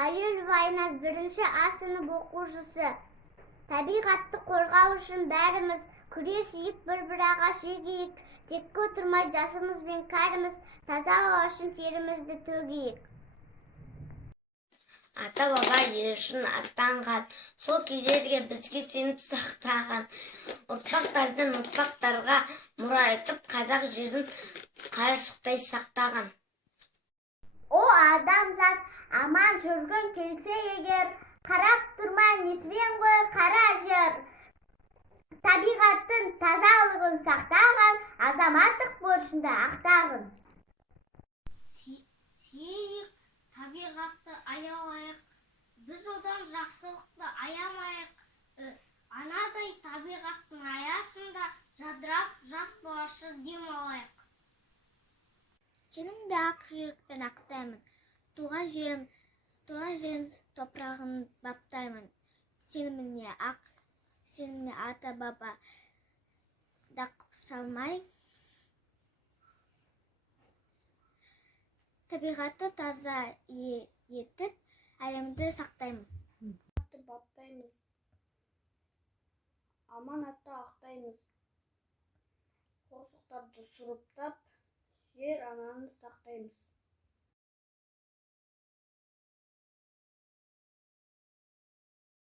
Халилова Айназ бірінші А сынып оқушысы. Табиғатты қорғау үшін бәріміз күресейік, бір ағаш егейік, текке отырмай жасымыз бен кәріміз, таза ауа үшін терімізді төгейік. Ата-баба ел үшін аттанған, сол кездерге бізге сеніп сақтаған, ұрпақтардан ұрпақтарға мұра етіп, қазақ жерін қарашықтай сақтаған. О адамзат аман жүргің келсе егер, қарап тұрмай несімен ғой қара жер. Табиғаттың тазалығын сақтаған, азаматтық борышында ақтағын. Сүйейік, табиғатты аялайық, біз одан жақсылықты аямайық. Анадай табиғаттың аясында жадырап, жас балашы дем алайық. Сенімді ақ жүрекпен ақтаймын, туған жерім топырағын баптаймын. Сеніміне ата-баба дақып салмай, табиғатты таза етіп, әлемді сақтаймын. Баптаймыз, аманатты ақтаймыз, қорсықтарды сұрыптап, жер ананы сақтаймыз.